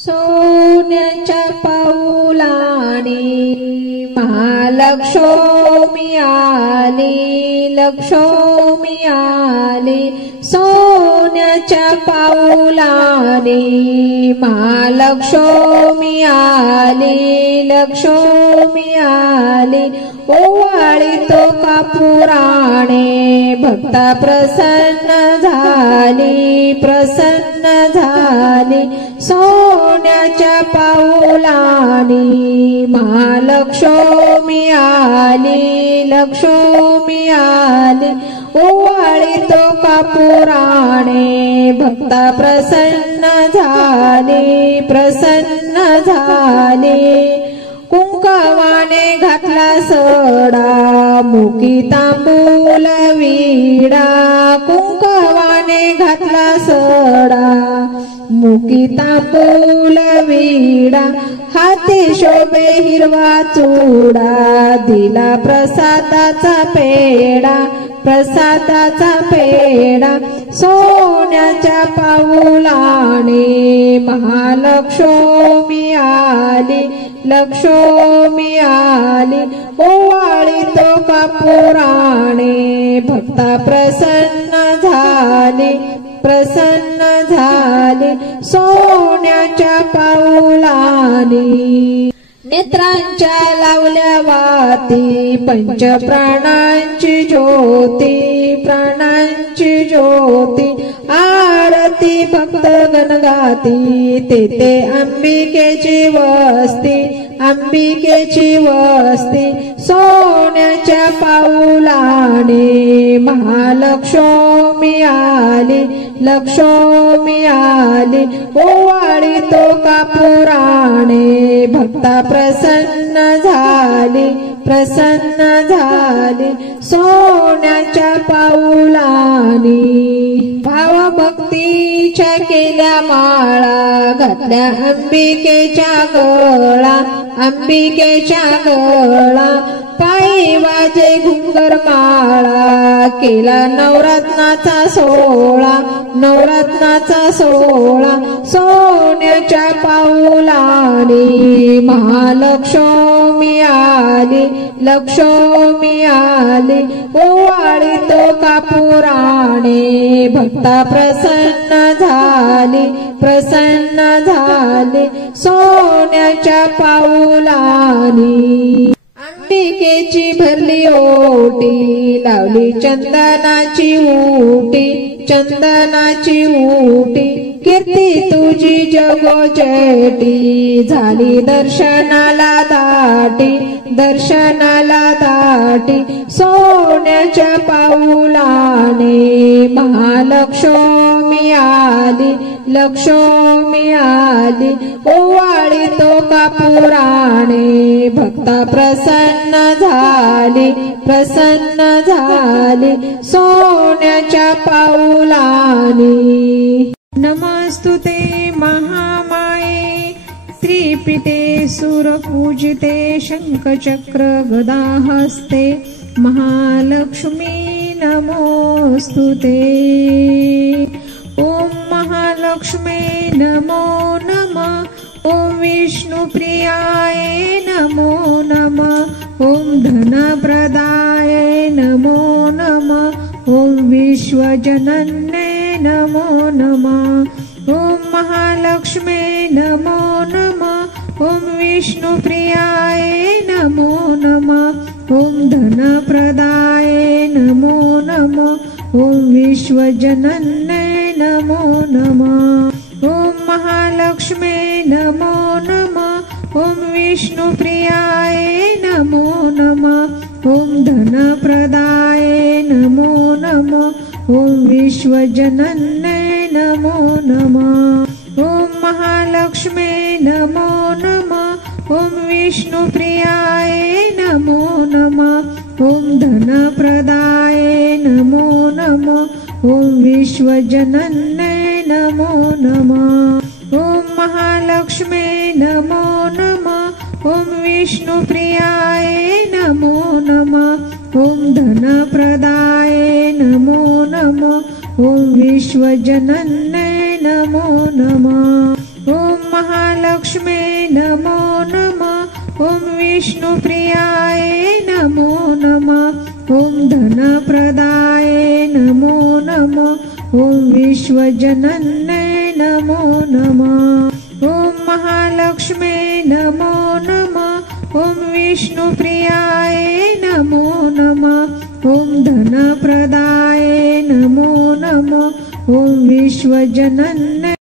सोन्याच्या पाऊलाने महालक्ष्मी आली, लक्ष्मी आली. सोन्याच्या पाऊलाने महालक्ष्मी आली, लक्ष्मी आली. ओवाळी तो कापुराणे भक्ता प्रसन्न झाली, प्रसन्न झाली. सोन्याच्या पाऊलाने महालक्ष्मी आली, लक्ष्मी आली. ओवाळी तो कापुराणे भक्ता प्रसन्न झाली, प्रसन्न झाली. कुंकवाने घातला सडा मुकी तांबूल विडा, कुंकवाने घातला सडा मुकी तांबूल विडा. हाती शोभे हिरवा चुडा दिला प्रसादाचा पेडा, प्रसादाचा पेडा. सोन्याच्या पाऊलाने महालक्ष्मी आली, लक्ष्मी आली. ओवाळी तो कापुराणे भक्ता प्रसन्न झाली, प्रसन्न झाली. सोन्याच्या पाऊलाने नेत्रांच्या लावल्या वाती पंचप्राणांची ज्योती, प्राणांची ज्योती. आरती भक्त गणगाती तेथे अंबिकेची वस्ती, अंबिकेची वस्ती. सोन्याच्या पाऊलाने महालक्ष्मी आली, लक्ष्मी आली. ओवाळी तो कापुराणे भक्ता प्रसन्न झाली, प्रसन्न झाली. सोन्याच्या पाऊलाने भावभक्तीच्या केल्या माळा घातल्या अंबिकेच्या गळा, अंबिकेच्या गळा. पायी वाजे घुंगर माळा केला नवरत्नाचा सोहळा, नवरत्नाचा सोहळा. सोन्याच्या पाऊलाने महालक्ष्मी आली, लक्ष्मी आली. ओवाळी तो कापुराणे भक्ता प्रसन्न झाली, प्रसन्न झाली. सोन्याच्या पाऊलाने अंबिकेची भरली ओटी लावली चंदनाची उटी, चंदनाची उटी. कीर्ती तुझी जगोजटी झाली दर्शनाला दाटी, दर्शनाला दाटी. सोन्याच्या पाऊलाने महालक्ष्मी आली, लक्ष्मी आली. ओवाळी तो कापुराणे भक्ता प्रसन्न झाली, प्रसन्न झाली. सोन्याच्या पाऊलाने नमस्तुते महामाये त्रिपिते सुरपूजिते शंखचक्र गदाहस्ते महालक्ष्मी नमोस्तुते. ओम महालक्ष्मी नमो नमः. ओम विष्णुप्रियाय नमो नमः. ओम धनप्रदाय नमो नमः. ओम विश्वजनन्ये नमो नमः. ओम महालक्ष्मी नमो नमः. ओम विष्णुप्रियाय नमो नमः. ओम धनप्रदाय नमो नमः. ओम विश्वजनन्ये नमो नमः. ओम महालक्ष्मी नमो नमः. ओम विष्णुप्रियाय नमो नमः. ओम धनप्रदाय नमो नमः. ओम विश्वजनन्ये नमो नमः. ओम महालक्ष्मी नमो नमः. ओम विष्णुप्रियाय नमो नमः. ओम धनप्रदाय नमो नमः. ओम विश्वजनन्ये नमो नमः. ओम महालक्ष्मी नमो नमः. ओम विष्णुप्रियाय नमो नमः. ओम धनप्रदाय नमो नमः. ओम विश्वजनन्ये नमो नमः. ओम महालक्ष्मी विष्णुप्रियाय नमो नमः। ॐ धनप्रदाय नमो नमः। ॐ विश्वजनन्ये नमो नमः। ॐ महालक्ष्मी नमो नमः। ॐ विष्णुप्रियाय नमो नमः। ॐ धनप्रदाय नमो नमः। ॐ विश्वजनन्ये